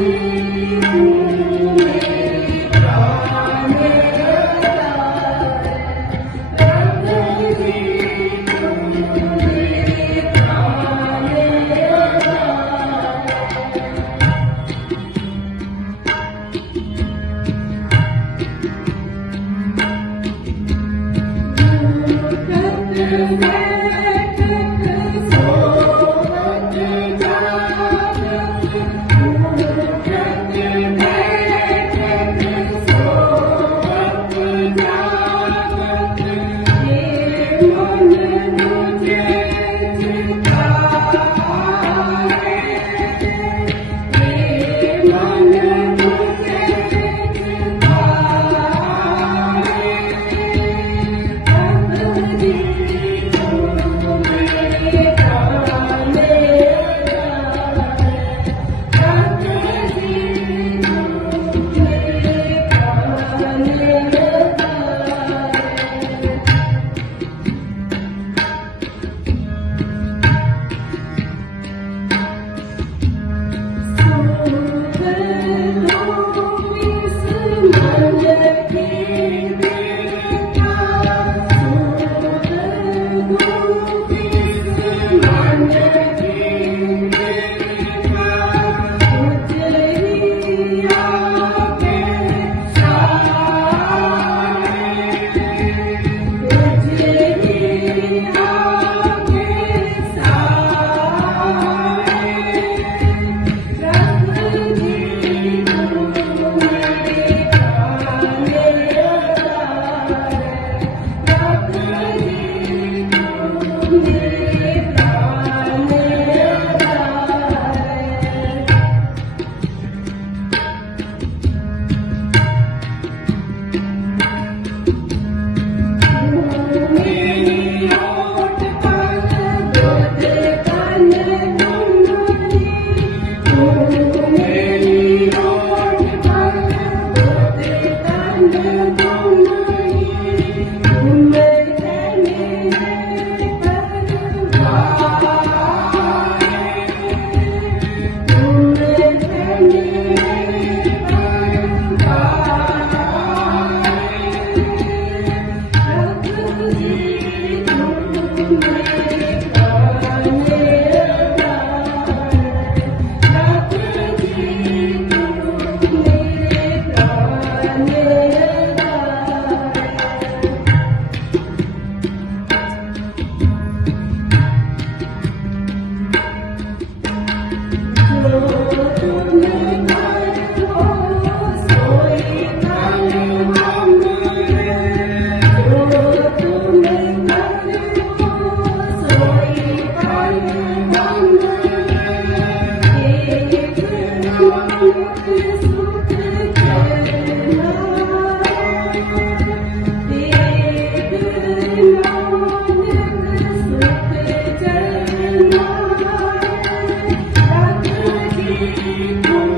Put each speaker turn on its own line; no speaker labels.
Thank you. Thank you.